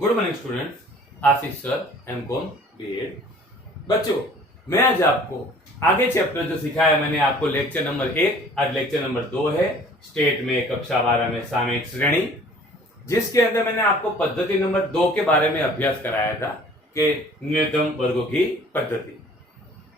Good morning students, आशीष sir MCom BEd. बच्चों, मैं आज आपको आगे चैप्टर जो सिखाया मैंने आपको लेक्चर नंबर 1, आज लेक्चर नंबर 2 है स्टेट में कक्षा 12 में सामयिक श्रेणी, जिसके अंदर मैंने आपको पद्धति नंबर 2 के बारे में अभ्यास कराया था कि न्यूनतम वर्गों की पद्धति,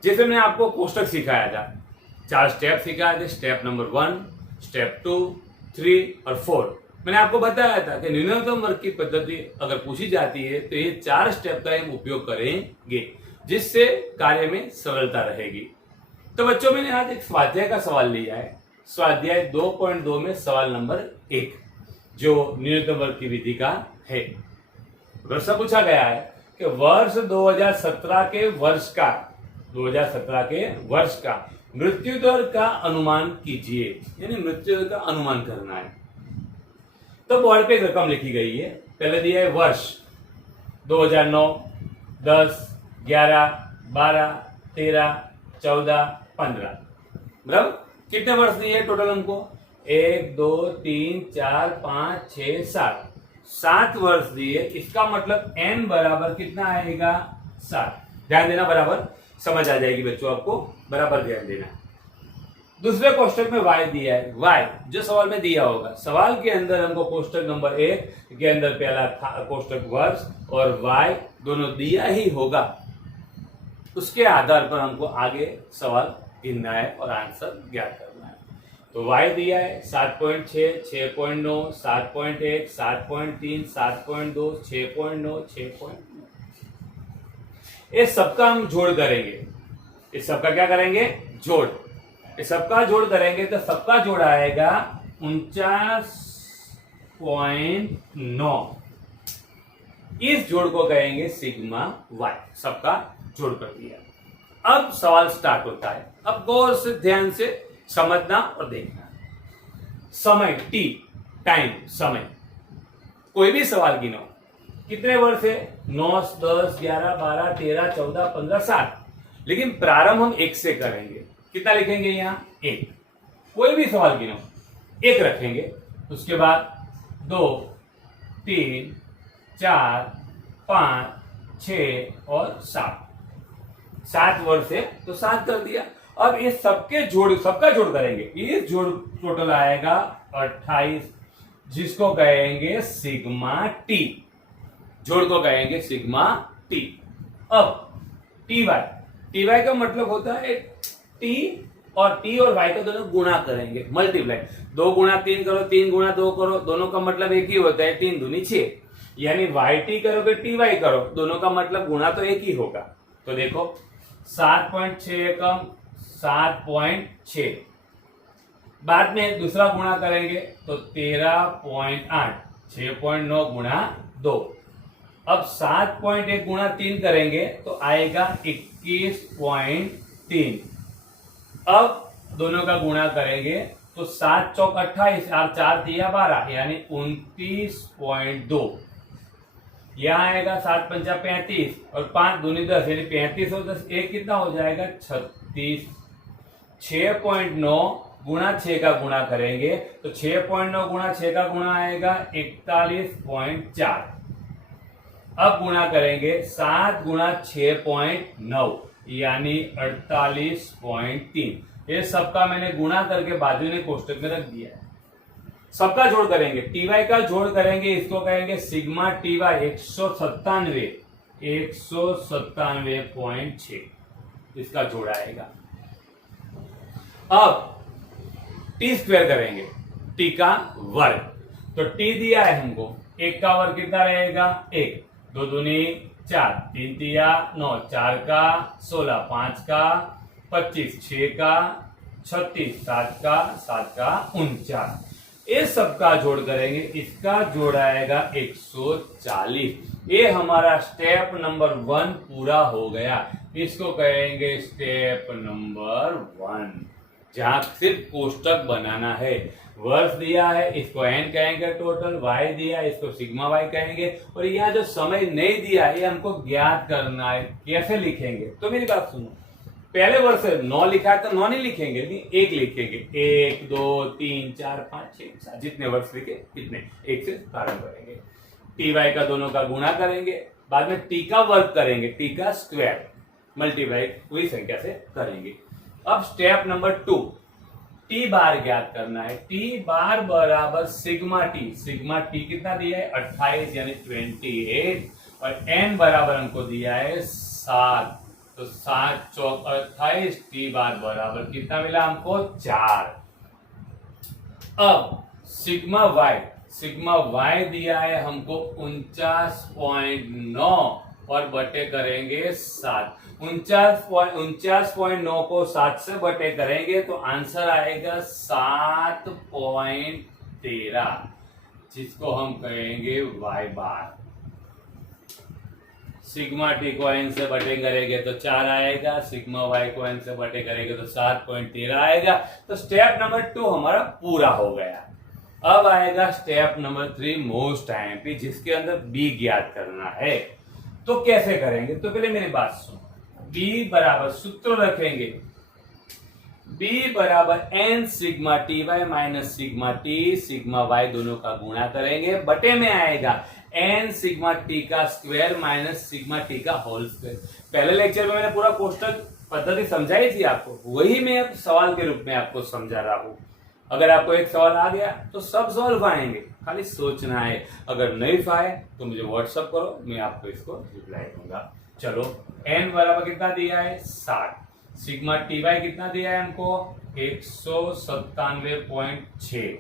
जिसे मैंने आपको कोष्टक सिखाया था। 4 स्टेप सिखाए थे, स्टेप नंबर 1, स्टेप 2, 3 और 4। मैंने आपको बताया था कि न्यूनतम वर्ग की पद्धति अगर पूछी जाती है तो ये 4 स्टेप का हम उपयोग करेंगे, जिससे कार्य में सरलता रहेगी। तो बच्चों, मैंने आज एक स्वाध्याय का सवाल लिया है, स्वाध्याय 2.2 में सवाल नंबर 1, जो न्यूनतम वर्ग की विधि का है। प्रश्न पूछा गया है कि वर्ष 2017 के वर्ष का मृत्यु दर का अनुमान कीजिए, यानी मृत्यु दर का अनुमान करना है। तो बोर्ड पे एक रकम लिखी गई है। पहले दिया है वर्ष 2009, 10, 11, 12, 13, 14, 15। बराबर कितने वर्ष दिए टोटल हमको? 1, 2, 3, 4, 5, 6, 7। 7 वर्ष दिए। इसका मतलब n बराबर कितना आएगा? 7। ध्यान देना, बराबर समझ आ जाएगी बच्चों, आपको बराबर ध्यान देना। दूसरे कोष्टक में y दिया है। y जो सवाल में दिया होगा, सवाल के अंदर हमको कोष्टक नंबर 1 के अंदर पहला कोष्टक वर्ष और y दोनों दिया ही होगा। उसके आधार पर हमको आगे सवाल गिनना है और आंसर ज्ञात करना है। तो y दिया है 7.6, 6.9, 7.1, 7.3, 7.2, 6.9, 6.9। इस सबका हम जोड़ करेंगे। इस सबका क्या करेंगे? जोड़। इस सबका जोड़ करेंगे तो सबका जोड़ आएगा 49.9। इस जोड़ को कहेंगे सिग्मा वाई। सबका जोड़ कर दिया। अब सवाल स्टार्ट होता है। अब गौर से ध्यान से समझना और देखना। समय टी, टाइम, समय, कोई भी सवाल गिनो। कितने वर्ष है? 9, 10, 11, 12, 13, 14, 15, 7। लेकिन प्रारंभ हम 1 से करेंगे। कितना लिखेंगे यहां? 1। कोई भी सवाल गिनो, 1 रखेंगे। उसके बाद 2, 3, 4, 5, 6 और 7। 7 वर्ष है तो 7 कर दिया। अब ये सबका जोड़ करेंगे। ये जोड़ टोटल आएगा 28, जिसको कहेंगे सिग्मा टी। जोड़ को कहेंगे सिग्मा टी। अब टी वाई का मतलब होता है टी और वाई का दोनों गुणा करेंगे, मल्टीप्लाई। 2 गुणा 3 करो, 3 गुणा 2 करो, दोनों का मतलब एक ही होता है, 3 दूनी 6। यानी वाई टी करोगे टी वाई करो, दोनों का मतलब गुणा तो एक ही होगा। तो देखो 7.6 कम 7.6। बाद में दूसरा गुणा करेंगे तो 13.8, 6.9 गुणा 2। अब 7.1 गुणा 3 करेंगे तो आएगा 21.3। अब दोनों का गुणा करेंगे तो 7 चौक 28 और 4 दिया 12, यानी 29.2। यहां आएगा 7 पंचा 35 और 5 दूनी 10, यानी 35 और 10 एक कितना हो जाएगा? 36। 6.9 गुणा 6 का गुणा करेंगे तो 6.9 गुणा 6 का गुणा आएगा 41.4। अब गुणा करेंगे 7 गुणा 6.9, यानी 48.3। ये सबका मैंने गुणा करके बाजू ने कोष्टक में रख दिया है। सबका जोड़ करेंगे, टीवाई का जोड़ करेंगे, इसको कहेंगे सिग्मा टीवाई 197.6। इसका जोड़ आएगा। अब टी स्क्वायर करेंगे, टी का वर्ग। तो टी दिया है हमको, 1 का वर्ग कितना रहेगा? 1। 2 दूनी 4, 3 तिया 9, 4 का 16, 5 का 25, 6 का 36, 7 का 49। इस सबका जोड़ करेंगे, इसका जोड़ आएगा 140। ये हमारा स्टेप नंबर 1 पूरा हो गया। इसको कहेंगे स्टेप नंबर 1, जहां सिर्फ कोष्टक बनाना है। वर्ष दिया है, इसको एन कहेंगे टोटल, वाई दिया है, इसको सिग्मा वाई कहेंगे, और यहाँ जो समय नहीं दिया है ये हमको ज्ञात करना है। कैसे लिखेंगे? तो मेरी बात सुनो, पहले वर्ष 9 लिखा है तो 9 नहीं लिखेंगे, लेकिन 1 लिखेंगे। 1, 2, 3, 4, 5, 6, 7, जितने वर्ष लिखे इतने 1 से प्रारंभ करेंगे। टी वाई का दोनों का गुणा करेंगे, बाद में टी का वर्ग करेंगे, टी का स्क्वायर मल्टीप्लाई पूरी संख्या से करेंगे। अब स्टेप नंबर 2, टी बार ज्ञात करना है। टी बार बराबर सिग्मा टी कितना दिया है 28 यानी 28 और एन बराबर हमको दिया है 7, तो 7 चौक 28, टी बार बराबर कितना मिला हमको 4। अब सिग्मा वाई दिया है हमको 49.9 और बटे करेंगे 7। 49.9 को 7 से बटे करेंगे तो आंसर आएगा 7.13, जिसको हम कहेंगे वाई बार। सिग्मा टी को एन से बटे करेंगे तो 4 आएगा, सिग्मा वाई को एन से बटे करेंगे तो 7.13 आएगा। तो स्टेप नंबर 2 हमारा पूरा हो गया। अब आएगा स्टेप नंबर 3 मोस्ट आईएमपी, जिसके अंदर बी ज्ञात करना है। तो कैसे करेंगे? तो पहले मेरी बात सुनो। बी बराबर सूत्र रखेंगे, बी बराबर N sigma T Y minus sigma T sigma Y दोनों का गुणा करेंगे, बटे में आएगा एन सिग्मा टी का स्क्वायर माइनस सिग्मा टी का होल स्क्वायर। पहले लेक्चर में मैंने पूरा कोष्टक पद्धति समझाई थी आपको, वही मैं अब सवाल के रूप में आपको समझा रहा हूं। अगर आपको एक सवाल आ गया तो सब सॉल्व आएंगे, खाली सोचना है। अगर नहीं पाए तो मुझे व्हाट्सएप करो, मैं आपको इसको रिप्लाई दूंगा। चलो, एन बराबर कितना दिया है 60, सिग्मा टी वाई कितना दिया है हमको 197.6,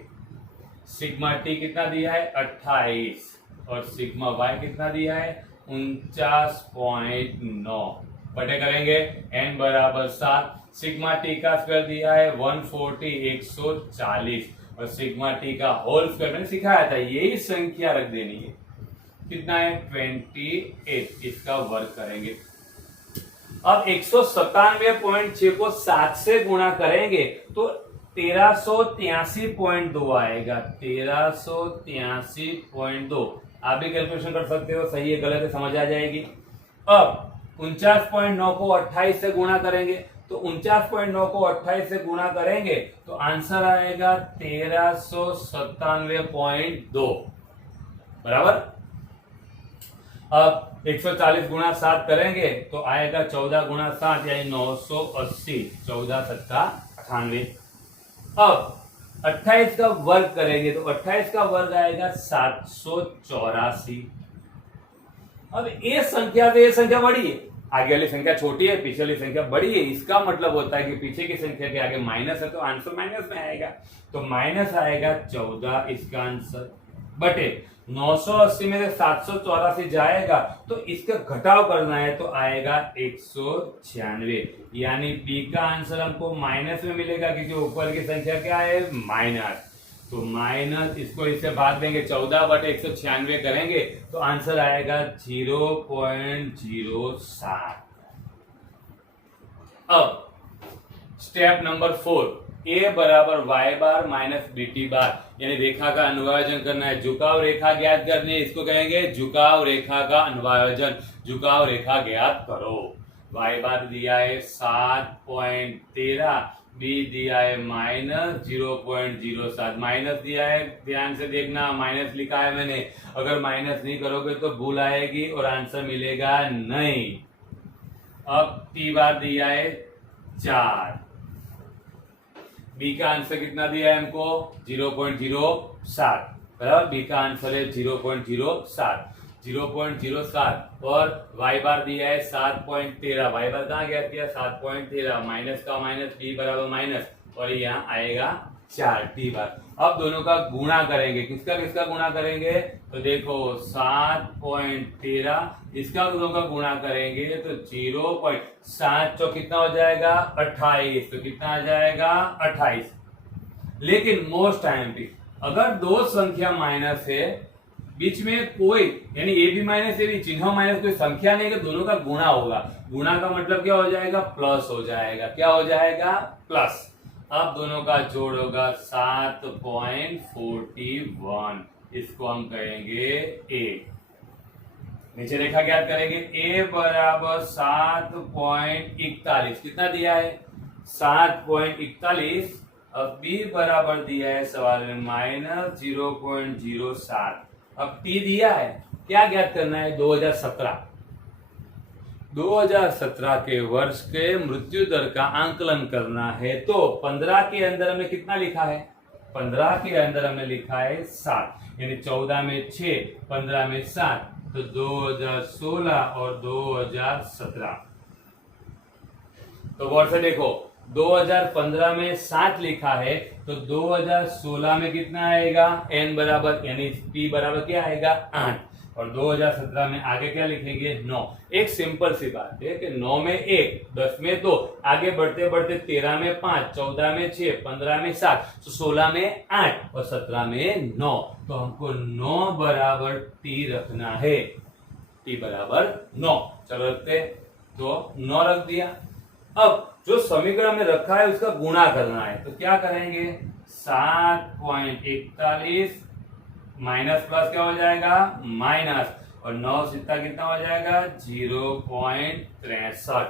सिग्मा टी कितना दिया है 28 और सिग्मा वाई कितना दिया है 49.9, बटे करेंगे एन बराबर 7, सिग्मा टी का स्क्वायर दिया है 140 140 और सिग्मा टी का होल स्क्वायर मैंने सिखाया था, यही संख्या रख देनी है। कितना है 28, इसका वर्ग करेंगे। अब 197.6 को 7 से गुणा करेंगे तो 1383.2 आएगा, 1383.2। आप भी कैलकुलेशन कर सकते हो, सही है गलत है समझ आ जाएगी। अब 49.9 को 28 से गुणा करेंगे तो 49.9 को 28 से गुणा करेंगे तो आंसर आएगा 1397.2 बराबर। अब 140 गुणा 7 करेंगे तो आएगा 14 गुणा 7 यानी 980, 14 सत्ता 98। अब 28 का वर्ग करेंगे तो 28 का वर्ग आएगा 784। अब ये संख्या से ये संख्या बड़ी है, आगे वाली संख्या छोटी है, पीछे वाली संख्या बड़ी है। इसका मतलब होता है कि पीछे की संख्या के आगे माइनस है तो आंसर माइनस में आएगा, तो माइनस आएगा 14 इसका आंसर, बटे 980 में से 784 जाएगा तो इसका घटाव करना है तो आएगा 196, यानी पी का आंसर हमको माइनस में मिलेगा क्योंकि ऊपर की संख्या क्या है माइनस। तो माइनस इसको इससे भाग देंगे 14 बटे 196 करेंगे तो आंसर आएगा 0.07। अब स्टेप नंबर 4, ए बराबर वाई बार माइनस बी टी बार, यानी रेखा का अनुवायोजन करना है। झुकाव रेखा ज्ञात करनी है, इसको कहेंगे झुकाव रेखा का अनुवायोजन। झुकाव रेखा ज्ञात करो। वाई बार दिया है 7.13, बी दिया है माइनस 0.07, माइनस दिया है, ध्यान से देखना माइनस लिखा है मैंने, अगर माइनस नहीं करोगे तो भूल आएगी और आंसर मिलेगा नहीं। अब टी बार दिया है 4, बी का आंसर कितना दिया है हमको 0.07 बराबर, बी का आंसर है 0.07 और वाई बार दिया है 7.13, वाई बार कहाँ गया किया 7.13, माइनस का माइनस बी बराबर माइनस और यहाँ आएगा 4 टी बार। अब दोनों का गुणा करेंगे, किसका किसका गुणा करेंगे तो देखो 7.13 इसका दोनों का गुणा करेंगे तो 0.7 तो कितना हो जाएगा 28, तो कितना आ जाएगा 28। लेकिन मोस्ट आईएमपी, अगर दो संख्या माइनस है, बीच में कोई यानी ए भी माइनस ए भी चिन्ह माइनस कोई संख्या नहीं है, दोनों का गुणा होगा। गुणा का मतलब क्या हो जाएगा प्लस हो जाएगा, क्या हो जाएगा प्लस। अब दोनों का जोड़ होगा 7.41, इसको हम कहेंगे ए। नीचे रेखा ज्ञात करेंगे, ए बराबर 7.41, कितना दिया है 7.41। अब बी बराबर दिया है सवाल में माइनस 0.07, अब टी दिया है, क्या ज्ञात करना है? 2017 के वर्ष के मृत्यु दर का आंकलन करना है। तो 15 के अंदर हमने कितना लिखा है? 15 के अंदर हमने लिखा है 7, यानी 14 में 6, 15 में 7, तो 2016 और 2017। तो गौर से देखो, 2015 में 7 लिखा है, तो 2016 में कितना आएगा? n बराबर, यानी p बराबर क्या आएगा? 8। और 2017 में आगे क्या लिखेंगे? 9। एक सिंपल सी बात है कि 9 में 1, 10 में 2, आगे बढ़ते बढ़ते 13 में 5, 14 में 6, 15 में 7, तो 16 में 8 और 17 में 9। तो हमको 9 बराबर t रखना है, t बराबर 9। चलो रखते, तो 9 रख दिया। अब जो समीकरण में रखा है उसका गुणा करना है, तो क्या करेंगे? 7.41 माइनस प्लस क्या हो जाएगा? माइनस, और 9 सीधा कितना हो जाएगा? 0.63।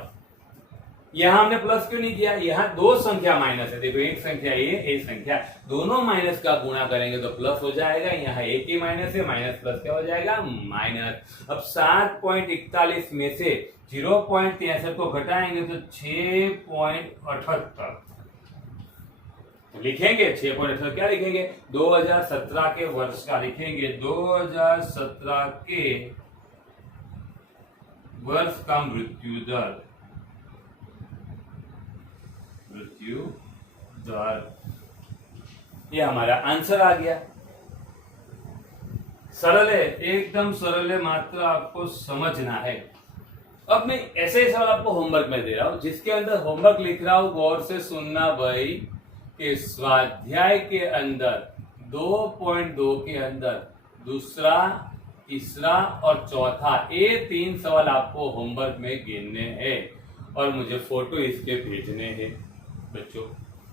यहां हमने प्लस क्यों नहीं किया? यहाँ दो संख्या माइनस है, देखो एक संख्या ये, एक संख्या, दोनों माइनस का गुणा करेंगे तो प्लस हो जाएगा। यहाँ एक ही माइनस है, माइनस प्लस क्या हो जाएगा? माइनस। अब 7.41 में से 0.63 को घटाएंगे तो 6.78 लिखेंगे। 6.78 क्या लिखेंगे? 2017 के वर्ष का लिखेंगे, 2017 के वर्ष का मृत्यु दर, ये हमारा आंसर आ गया। सरल है, एकदम सरल है, मात्र आपको समझना है। अब मैं ऐसे ही सवाल आपको होमवर्क में दे रहा हूं, जिसके अंदर होमवर्क लिख रहा हूं, गौर से सुनना भाई, कि स्वाध्याय के अंदर 2.2 के अंदर दूसरा, तीसरा और चौथा, ये 3 सवाल आपको होमवर्क में गिनने हैं और मुझे फोटो इसके भेजने हैं बच्चों।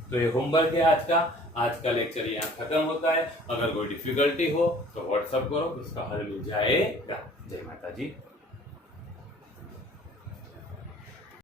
तो ये होमवर्क है आज का लेक्चर यहाँ खत्म होता है। अगर कोई डिफिकल्टी हो तो व्हाट्सएप करो, उसका हल मिल जाएगा। जय माता जी।